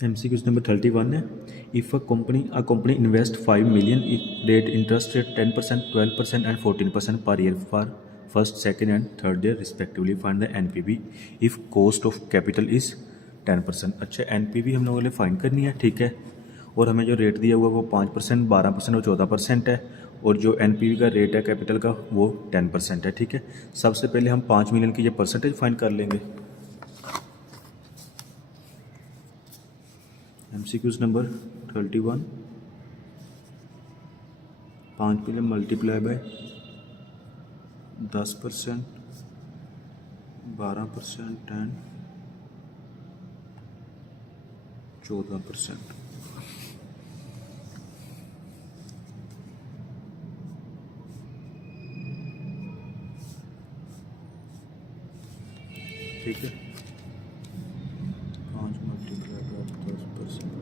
MCQ number 31 है। If a company invest 5 million rate interest rate 10%, 12% and 14% per year for first, second and third year respectively find the NPV if cost of capital is 10%। अच्छा, NPV हम लोगों ने find करनी है, ठीक है। और हमें जो रेट दिया हुआ है वो 5%, 12% और 14% है। और जो NPV का रेट है कैपिटल का वो 10% है, ठीक है। सबसे पहले हम 5 मिलियन की ये परसेंटेज फाइंड कर लेंगे। MCQ number 31, 5 million multiply by 10%, 12% and 14%। ठीक है, 5 मल्टीप्लाई बाय 10%,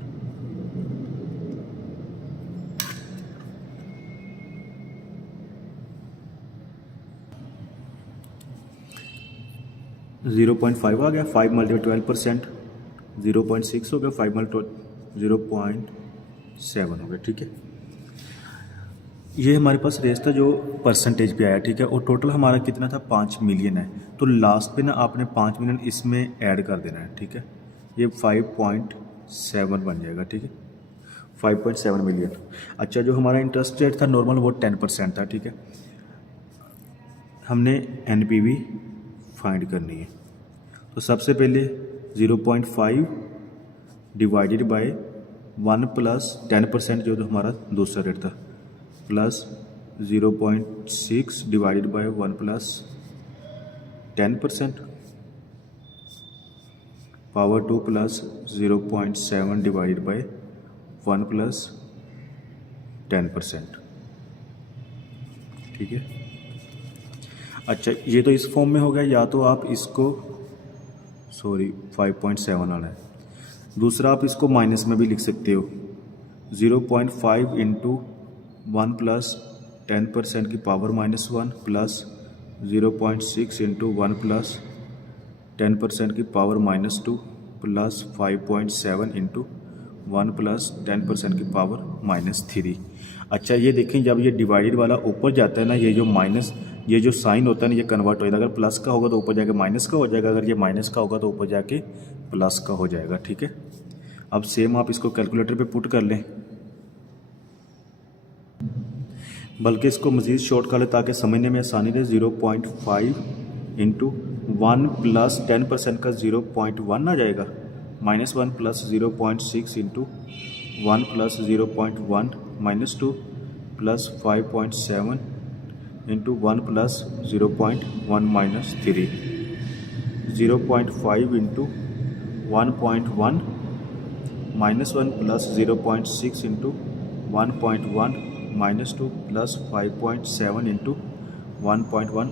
0.5 आ गया। 5 मल्टीप्लाई 12%, 0.6 हो गया। 5 मल्टीप्लाई 0.7 हो गया, ठीक है। ये हमारे पास रेस था जो परसेंटेज पे आया, ठीक है। और टोटल हमारा कितना था, 5 मिलियन है। तो लास्ट पे ना आपने 5 मिलियन इसमें ऐड कर देना है, ठीक है। ये 5.7 बन जाएगा, ठीक है, 5.7 मिलियन। अच्छा, जो हमारा इंटरेस्ट रेट था नॉर्मल वो 10% था, ठीक है। हमने NPV फाइंड करनी है। तो सबसे पहले 0.5 डिवाइडेड बाय 1 प्लस 10% जो तो हमारा दूसरा रेट था, plus 0.6 divided by 1 plus 10% power 2 plus 0.7 divided by 1 plus 10%, ठीक है। अच्छा, ये तो इस फॉर्म में हो गया। या तो आप इसको 5.7 आना है। दूसरा आप इसको माइनस में भी लिख सकते हो। 0.5 इंटू 1 प्लस 10% की पावर -1 प्लस 0.6 इंटू 1 प्लस 10% की पावर -2 प्लस 5.7 इंटू 1 प्लस 10% की पावर -3। अच्छा, ये देखें, जब ये डिवाइडेड वाला ऊपर जाता है ना, ये जो साइन होता है ना, ये कन्वर्ट हो जाता है। अगर प्लस का होगा तो ऊपर जाके माइनस का हो जाएगा, अगर ये माइनस का होगा तो ऊपर जाके प्लस का हो जाएगा, ठीक है। अब सेम आप इसको कैलकुलेटर पे पुट कर लें, बल्कि इसको मज़ीद शॉर्ट कर लें ताकि समझने में आसानी रहे। 0.5 इंटू 1 प्लस 10% का 0.1 आ जाएगा, -1 plus 0.6 into 1 plus 0.1 -2 plus 5.7 into 1 plus 0.1 -3, 0.5 into 1.1 -1 plus 0.6 into 1.1 -2 plus 5.7 into 1.1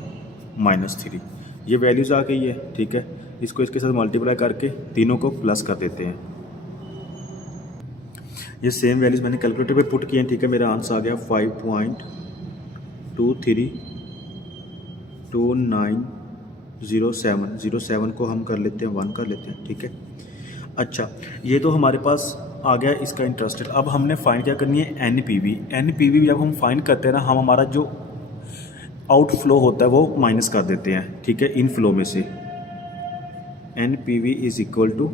-3। ये वैल्यूज़ आ गई है, ठीक है। इसको इसके साथ मल्टीप्लाई करके तीनों को प्लस कर देते हैं। ये सेम वैल्यूज़ मैंने कैलकुलेटर पे पुट किए हैं, ठीक है। मेरा आंसर आ गया 5.232907। 07 को हम कर लेते हैं 1 कर लेते हैं, ठीक है। अच्छा, ये तो हमारे पास आ गया इसका इंटरेस्ट रेट। अब हमने फाइंड क्या करनी है, NPV जब हम फाइंड करते हैं ना, हम हमारा जो आउटफ्लो होता है वो माइनस कर देते हैं, ठीक है, इनफ्लो में से। NPV is equal to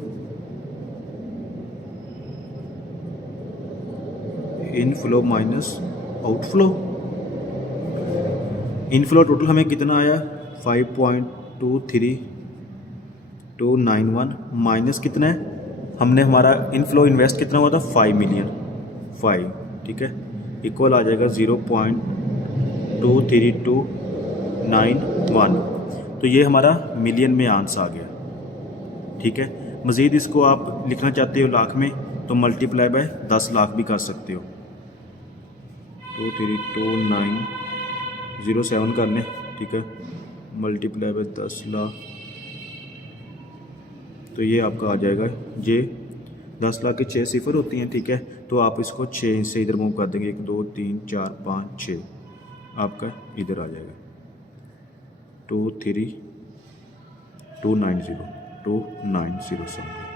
inflow minus outflow. Inflow total हमें कितना आया, 5.23291 माइनस कितना है, हमने हमारा इनफ्लो इन्वेस्ट कितना हुआ था, 5 मिलियन, 5, ठीक है, इक्वल आ जाएगा 0.23291। तो ये हमारा मिलियन में आंसर आ गया, ठीक है। मज़ीद इसको आप लिखना चाहते हो लाख में तो मल्टीप्लाई बाय 10 लाख भी कर सकते हो। 23290 कर लें, ठीक है, मल्टीप्लाई बाय 10 लाख, तो ये आपका आ जाएगा। ये 10 लाख के 6 सिफर होती हैं, ठीक है। तो आप इसको 6 से इधर मूव कर देंगे, 1 2 3 4 5 6, आपका इधर आ जाएगा 23290 290 समथिंग।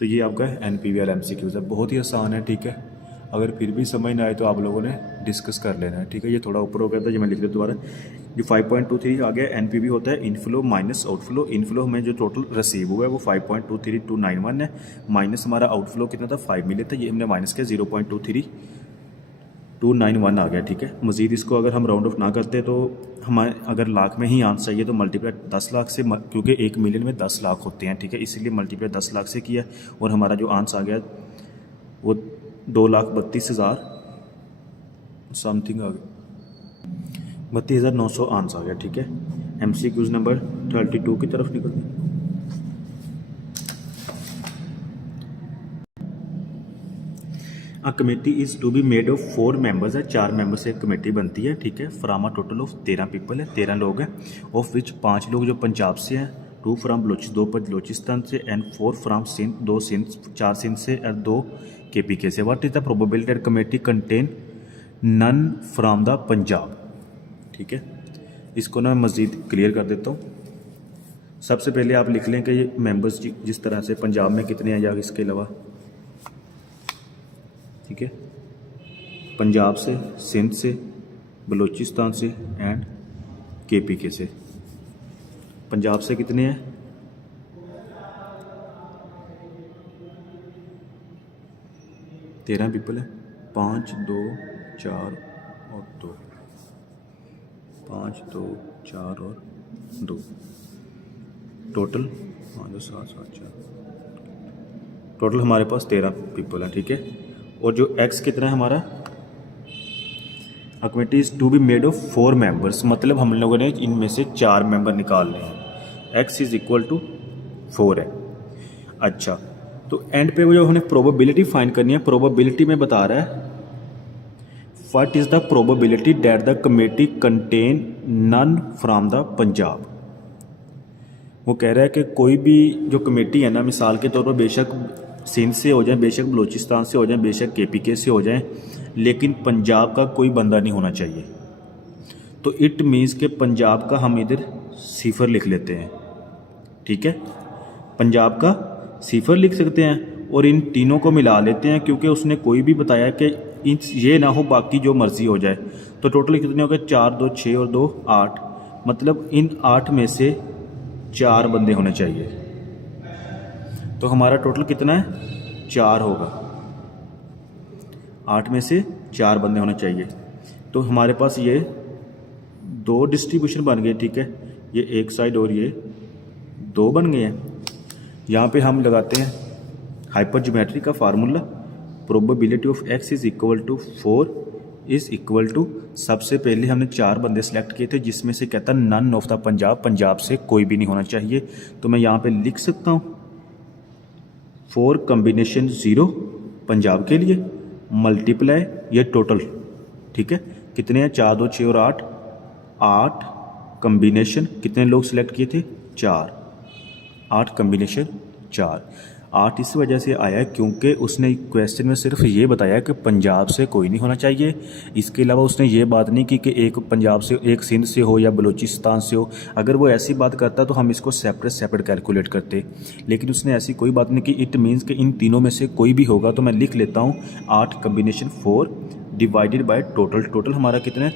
तो ये आपका NPV और MCQs है, बहुत ही आसान है। ठीक है, अगर फिर भी समझ ना आए तो आप लोगों ने डिस्कस कर लेना है। ठीक है, ये थोड़ा ऊपर हो गया था, ये मैं लिख देता दोबारा। ये 5.23 आ गया। NPV होता है इनफ्लो माइनस आउटफ्लो। इनफ्लो हमें जो टोटल रिसीव हुआ है वो 5.23291 है, माइनस हमारा आउटफ्लो कितना था 5 मिलियन था, ये हमने माइनस किया 0.23291 आ गया। ठीक है, मज़ीद इसको अगर हम राउंड ऑफ ना करते तो हमारे अगर लाख में ही आंसर चाहिए तो मल्टीप्लाई 10 लाख से, क्योंकि 1 मिलियन में 10 लाख होते हैं। ठीक है, इसीलिए मल्टीप्लाई 10 लाख से किया और हमारा जो आंसर आ गया वो 2,32,000 समथिंग आ गया, 32,900 आंसर आ गया। ठीक है, MCQs नंबर 32 की तरफ निकल गए। Committee is to be made of 4 members है, 4 मेंबर से एक कमेटी बनती है। ठीक है, from a total of 13 people है, 13 लोग हैं, ऑफ विच 5 लोग जो पंजाब से हैं, 2 फ्राम दो बलोचिस्तान से एंड 4 फ्राम सिंध, 2 सिंध, 4 सिंध से और 2 KPK से। What is the probability that committee contain none from the Punjab. ठीक है, इसको ना मैं मज़ीद क्लियर कर देता हूँ। सबसे पहले आप लिख लें कि ये मेंबर्स जिस तरह से पंजाब में कितने हैं या इसके अलावा। ठीक है, पंजाब से, सिंध से, बलूचिस्तान से एंड KPK से। पंजाब से कितने हैं 13 पीपल है, 5 2 4 और 2, 5 2 4 और 2, टोटल 5 7 7 4, टोटल हमारे पास 13 पीपल हैं। ठीक है, और जो X कितना है हमारा, committee is to be made of 4 members, मतलब हम लोगों ने इनमें से 4 मेंबर निकालने हैं। X इज़ इक्वल टू 4 है। अच्छा, तो एंड पे वो जो हमने प्रोबेबिलिटी फाइंड करनी है, प्रोबेबिलिटी में बता रहा है what is the probability that the committee contain none from the Punjab. वो कह रहा है कि कोई भी जो कमेटी है ना, मिसाल के तौर पर बेशक सिंध से हो जाए, बेशक बलूचिस्तान से हो जाए, बेशक KPK से हो जाए, लेकिन पंजाब का कोई बंदा नहीं होना चाहिए। तो इट मीन्स के पंजाब का हम इधर 0 लिख लेते हैं। ठीक है, पंजाब का 0 लिख सकते हैं और इन तीनों को मिला लेते हैं, क्योंकि उसने कोई भी बताया कि ये ना हो बाकी जो मर्जी हो जाए। तो टोटल कितने हो गए, 4 2 6 और 2 8, मतलब इन 8 में से 4 बंदे होने चाहिए। तो हमारा टोटल कितना है, 4 होगा। 8 में से 4 बंदे होने चाहिए। तो हमारे पास ये 2 डिस्ट्रीब्यूशन बन गए। ठीक है, ये एक साइड और ये 2 बन गए हैं। यहाँ पे हम लगाते हैं हाइपर ज्योमेट्री का formula, probability of X is equal to 4 is equal to, सबसे पहले हमने 4 बंदे सेलेक्ट किए थे जिसमें से कहता none of the Punjab, Punjab से कोई भी नहीं होना चाहिए। तो मैं यहाँ पे लिख सकता हूँ 4 कम्बिनेशन 0 पंजाब के लिए मल्टीप्लाई ये टोटल। ठीक है, कितने हैं, 4 2 6 और 8, 8 कम्बिनेशन, कितने लोग सेलेक्ट किए थे, 4, 8 कम्बिनेशन 4। 8 इस वजह से आया क्योंकि उसने क्वेश्चन में सिर्फ ये बताया कि पंजाब से कोई नहीं होना चाहिए। इसके अलावा उसने ये बात नहीं की कि एक पंजाब से, एक सिंध से हो या बलूचिस्तान से हो। अगर वो ऐसी बात करता तो हम इसको सेपरेट कैलकुलेट करते, लेकिन उसने ऐसी कोई बात नहीं की। इट मीन्स कि इन तीनों में से कोई भी होगा। तो मैं लिख लेता हूँ 8 combination 4 divided by total. Total हमारा कितना है,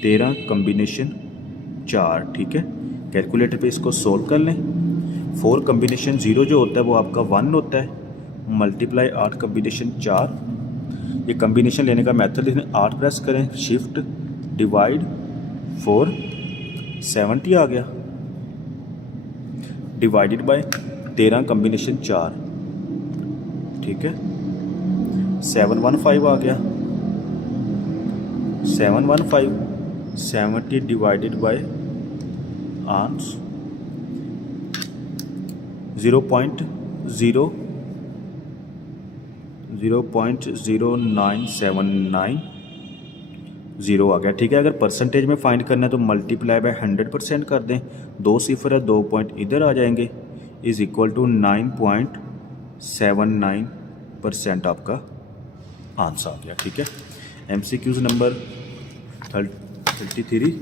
13 कम्बिनेशन 4। ठीक है, कैलकुलेटर पे इसको सोल्व कर लें। 4 कम्बिनेशन 0 जो होता है वो आपका 1 होता है, मल्टीप्लाई 8 कम्बिनेशन 4। ये कम्बिनेशन लेने का मेथड लिखें, 8 प्रेस करें, शिफ्ट डिवाइड 4, 70 आ गया, डिवाइडेड बाय 13 कम्बिनेशन 4। ठीक है, 715 आ गया, 715 70 डिवाइडेड बाय आंसर 0.0979 आ गया। ठीक है, अगर परसेंटेज में फाइंड करना है तो मल्टीप्लाई बाय 100% कर दें, 2 सिफर है, 2 पॉइंट इधर आ जाएंगे, इज़ इक्वल टू 9.79% आपका आंसर आ गया। ठीक है, MCQs number 33।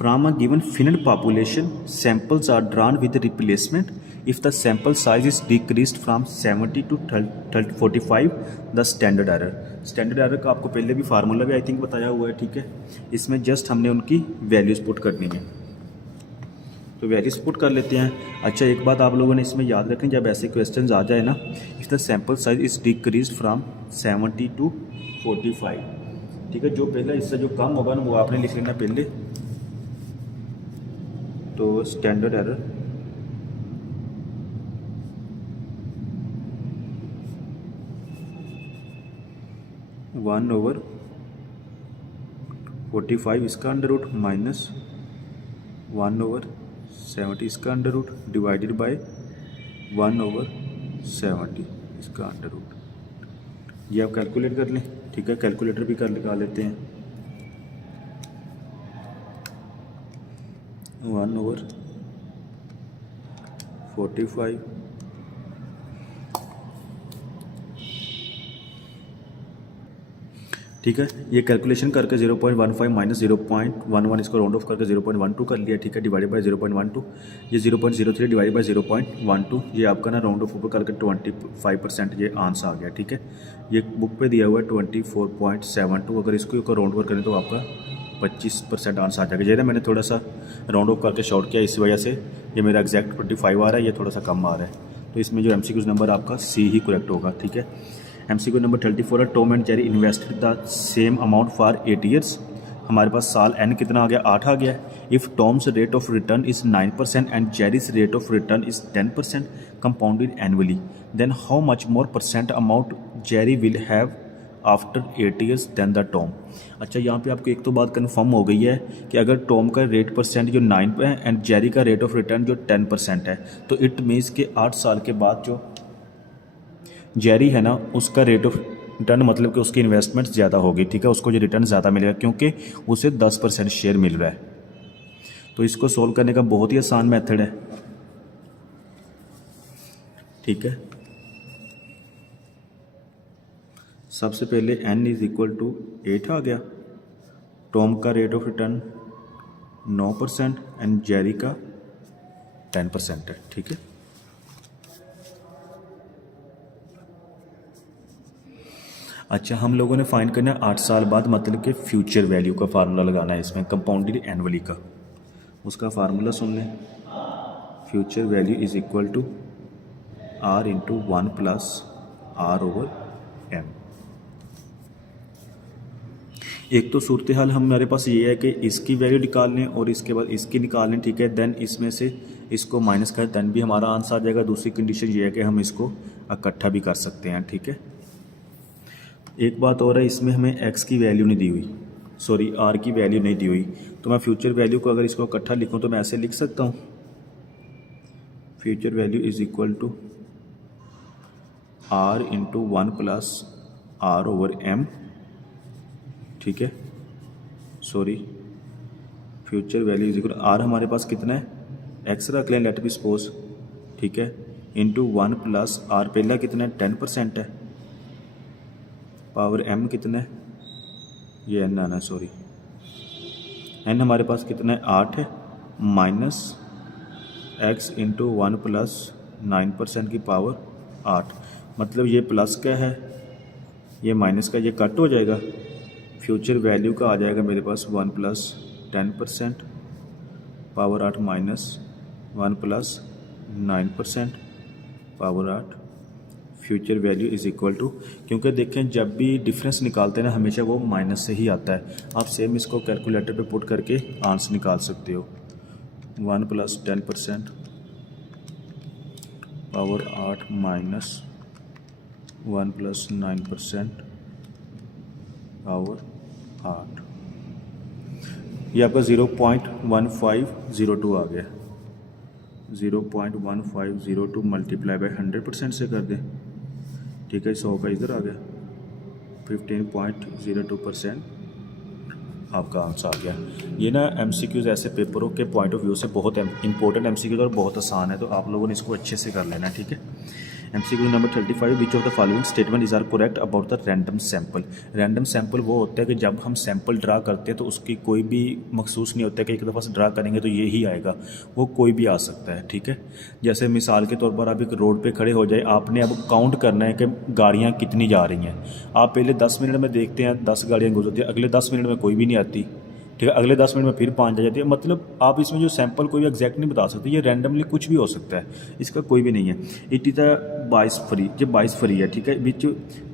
From a given finite population samples are drawn with replacement if the sample size is decreased from 70 to 45 the standard error. Standard error का आपको पहले भी फार्मूला भी आई थिंक बताया हुआ है, ठीक है। इसमें जस्ट हमने उनकी वैल्यूज़ पुट करनी है, तो वैल्यूज पुट कर लेते हैं। अच्छा, एक बात आप लोगों ने इसमें याद रखनी, जब ऐसे क्वेश्चंस आ जाए ना, if the sample size is decrease from 70 to 45, ठीक है, जो पहले इससे जो कम होगा ना वो आपने लिख लेना पहले। तो स्टैंडर्ड एरर वन ओवर 45 इसका अंडर रूट माइनस 1 ओवर 70 इसका under root divided by 1 over 70 इसका अंडर रूट। ये आप कैलकुलेट कर लें, ठीक है, कैलकुलेटर भी कर लगा लेते हैं। 1 ओवर 45 ठीक है, ये कैलकुलेशन करके 0.15 माइनस 0.11 इसको राउंड ऑफ करके 0.12 कर लिया, ठीक है, डिवाइडेड बाय 0.12। ये 0.03 डिवाइडेड बाय 0.12, ये आपका ना राउंड ऑफ ऊपर करके 25% ये आंसर आ गया, ठीक है। ये बुक पे दिया हुआ है 24.72, अगर इसको राउंड ओवर करें तो आपका 25% आंसर आ जाएगा। जैसे मैंने थोड़ा सा राउंड ऑफ करके शॉर्ट किया, इस वजह से ये मेरा एग्जैक्ट 25 आ रहा है, ये थोड़ा सा कम आ रहा है। तो इसमें जो MCQ नंबर आपका सी ही करेक्ट होगा, ठीक है। MCQ नंबर 34 है, Tom and Jerry invested the same amount for 8 years. हमारे पास साल n कितना आ गया, 8 आ गया। If Tom's rate of return is 9% and Jerry's rate of return is 10% compounded annually, then how much more percent amount Jerry will have after 8 years then the Tom. अच्छा, यहाँ पे आपको एक तो बात कन्फर्म हो गई है कि अगर टॉम का रेट परसेंट जो 9 है एंड जेरी का रेट ऑफ रिटर्न जो 10% है, तो इट मीन्स के 8 साल के बाद जो जेरी है ना, उसका रेट ऑफ रिटर्न मतलब कि उसकी इन्वेस्टमेंट ज़्यादा होगी, ठीक है, उसको जो रिटर्न ज़्यादा मिलेगा क्योंकि उसे 10% शेयर मिल रहा है। तो इसको सोल्व करने का बहुत ही आसान मेथड है, ठीक है। सबसे पहले n इज इक्वल टू 8 आ गया, टॉम का rate of return 9% and Jerry का 10% है, ठीक है। अच्छा, हम लोगों ने फाइंड करना है 8 साल बाद, मतलब कि फ्यूचर वैल्यू का फार्मूला लगाना है इसमें, कंपाउंडेड एनुअली का। उसका फार्मूला सुन लें, future value is equal to R into 1 plus R over M। एक तो सूरत हाल हमारे पास ये है कि इसकी वैल्यू निकाल लें और इसके बाद इसकी निकाल लें, ठीक है, देन इसमें से इसको माइनस करें, देन भी हमारा आंसर आ जाएगा। दूसरी कंडीशन ये है कि हम इसको इकट्ठा भी कर सकते हैं, ठीक है। एक बात और है, इसमें हमें x की वैल्यू नहीं दी हुई, सॉरी r की वैल्यू नहीं दी हुई, तो मैं फ्यूचर वैल्यू को अगर इसको इकट्ठा लिखूं तो मैं ऐसे लिख सकता हूं, future value is equal to r into 1 plus R over M, ठीक है, sorry future value is equal R हमारे पास कितना है, x रख लें, लेट बी सपोज, ठीक है, इंटू 1 प्लस R पहला कितना है 10% है, पावर M कितना है, ये n आना, सॉरी n हमारे पास कितना है 8 है, माइनस x इंटू 1 प्लस 9% की पावर 8, मतलब ये प्लस का है, ये माइनस का, ये कट हो जाएगा। फ्यूचर वैल्यू का आ जाएगा मेरे पास 1 plus 10% power 8 minus 1 plus 9% power 8। Future value is equal to, क्योंकि देखें जब भी डिफरेंस निकालते हैं ना हमेशा वो माइनस से ही आता है। आप सेम इसको कैलकुलेटर पे पुट करके आंसर निकाल सकते हो। 1 plus 10% power 8 minus 1 plus 9% power 8, ये आपका 0.1502 आ गया। 0.1502 मल्टीप्लाई बाय 100% से कर दें, ठीक है, 100 का इधर आ गया, 15.02% आपका आंसर आ गया। ये ना MCQs ऐसे पेपरों के पॉइंट ऑफ व्यू से बहुत इंपॉर्टेंट MCQs और बहुत आसान है, तो आप लोगों ने इसको अच्छे से कर लेना है, ठीक है। MCQ number 35, which of the following statement is are correct about the random sample. Random sample वो होता है कि जब हम सैंपल ड्रा करते हैं तो उसकी कोई भी मखसूस नहीं होता है कि एक दफ़ा से ड्रा करेंगे तो ये ही आएगा, वो कोई भी आ सकता है, ठीक है। जैसे मिसाल के तौर पर आप एक रोड पे खड़े हो जाए, आपने अब काउंट करना है कि गाड़ियाँ कितनी जा रही हैं। आप पहले 10 मिनट में देखते हैं 10 गाड़ियाँ गुजरती हैं, अगले 10 मिनट में कोई भी नहीं आती, ठीक है, अगले 10 मिनट में फिर 5 आ जाती है। मतलब आप इसमें जो सैंपल कोई एग्जैक्ट नहीं बता सकते, ये रैंडमली कुछ भी हो सकता है, इसका कोई भी नहीं है। इट इज़ अ बाइस फ्री, ये बाइस फ्री है, ठीक है। Which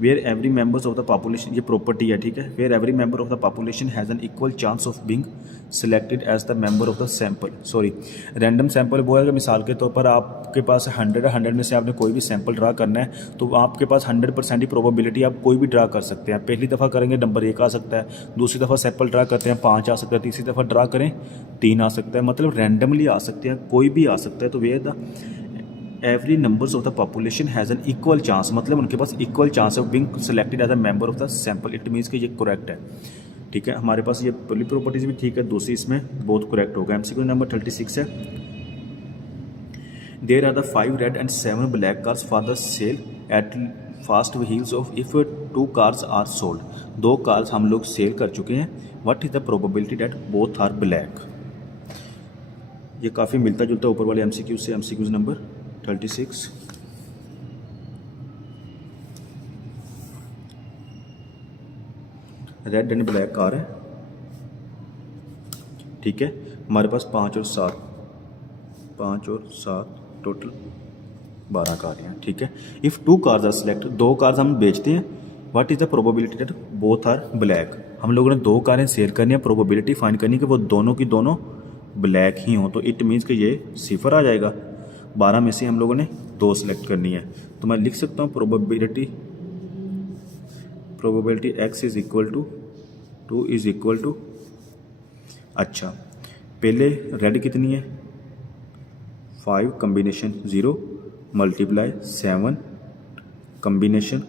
where every members of the population, ये प्रॉपर्टी है, ठीक है। Where every member of the population has an equal chance of being selected as the member of the sample. Sorry, random sample वो है कि मिसाल के तौर पर आपके पास 100 में से आपने कोई भी सैंपल ड्रा करना है तो आपके पास 100% ही प्रोबेबिलिटी आप कोई भी ड्रा कर सकते हैं। पहली दफ़ा करेंगे नंबर 1 आ सकता है, दूसरी दफ़ा सैंपल ड्रा करते हैं 5 आ सकता है, तीसरी दफ़ा ड्रा करें 3 आ सकता है, मतलब रैंडमली आ सकते हैं, कोई भी आ सकता है। तो way the every numbers of the population has an equal chance, मतलब उनके पास equal chance of being selected as a member of the sample. It means कि ये करेक्ट है, ठीक है। हमारे पास ये पहली प्रॉपर्टीज भी ठीक है, दूसरी इसमें बहुत करेक्ट होगा। MCQ नंबर 36 है, there are the 5 red and 7 black cars for the sale at fast wheels off if 2 cars are sold. 2 cars हम लोग सेल कर चुके हैं, what is the probability that both are black. ये काफ़ी मिलता जुलता ऊपर वाले MCQ से। MCQ number 36, red and black car है, ठीक है। हमारे पास 5 और 7 टोटल 12 कार हैं, ठीक है। If 2 cars are select, 2 cars हम बेचते हैं, what is the probability that both are black. हम लोगों ने 2 कारें सेल करनी है, प्रोबेबिलिटी फाइंड करनी है कि वो दोनों की दोनों ब्लैक ही हों, तो इट मीन्स कि ये 0 आ जाएगा। 12 में से हम लोगों ने 2 सेलेक्ट करनी है, तो मैं लिख सकता हूँ probability x is equal to 2 is equal to, अच्छा पहले रेड कितनी है 5 combination 0 multiply 7 combination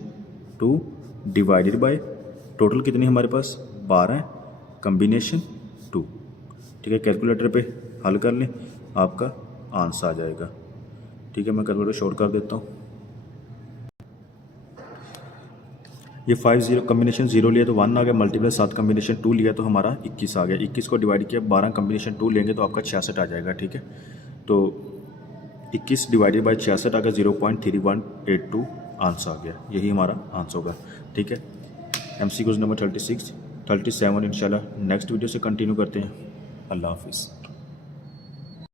2 divided by total कितनी हमारे पास 12 कम्बिनेशन 2, ठीक है। कैलकुलेटर पे हल कर लें, आपका आंसर आ जाएगा, ठीक है। मैं कैलकुलेटर शॉर्ट कर देता हूँ। ये 5 0 कम्बिनेशन 0 लिया तो 1 आ गया, मल्टीप्लाई 7 कम्बिनेशन 2 लिया तो हमारा 21 आ गया। 21 को डिवाइड किया 12 कम्बिनेशन 2 लेंगे तो आपका 66 आ जाएगा, ठीक है। तो 21 डिवाइडेड बाय 66 आ गया, 0.3182 आंसर आ गया, यही हमारा आंसर होगा, ठीक है। MCQ नंबर 36 37 इंशाल्लाह नेक्स्ट वीडियो से कंटिन्यू करते हैं। अल्लाह हाफिज़।